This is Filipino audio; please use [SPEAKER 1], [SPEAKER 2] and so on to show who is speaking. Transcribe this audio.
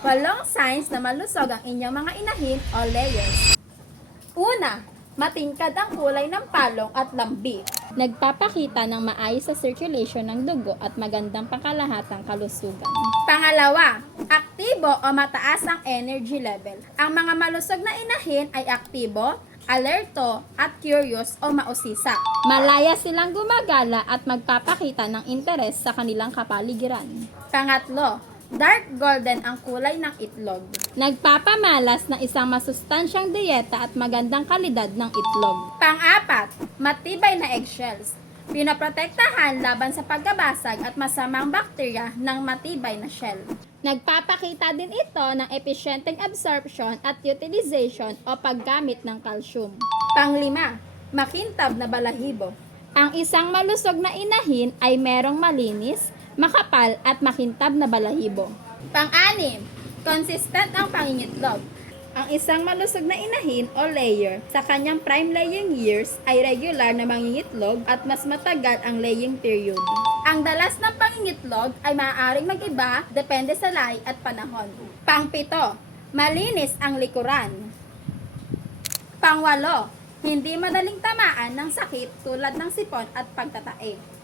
[SPEAKER 1] Walong signs na malusog ang inyong mga inahin o layers. Una, matingkad ang kulay ng palong at lambi. Nagpapakita ng maayos sa circulation ng dugo at magandang pangkalahatang kalusugan. Pangalawa, aktibo o mataas ang energy level. Ang mga malusog na inahin ay aktibo, alerto, at curious o mausisa. Malaya silang gumagala at magpapakita ng interes sa kanilang kapaligiran. Pangatlo, dark golden ang kulay ng itlog. Nagpapamalas ng isang masustansyang dieta at magandang kalidad ng itlog. Pang-apat, matibay na eggshells. Pinoprotektahan laban sa pagkabasag at masamang bakterya ng matibay na shell. Nagpapakita din ito ng epesyenteng absorption at utilization o paggamit ng calcium. Panglima, makintab na balahibo. Ang isang malusog na inahin ay merong malinis, makapal at makintab na balahibo. Pang-anim, consistent ang pangingitlog. Ang isang malusog na inahin o layer sa kanyang prime laying years ay regular na mangingitlog at mas matagal ang laying period. Ang dalas ng pangingitlog ay maaaring mag-iba depende sa lahi at panahon. Pangpito, malinis ang likuran. Pangwalo, hindi madaling tamaan ng sakit tulad ng sipon at pagtatae.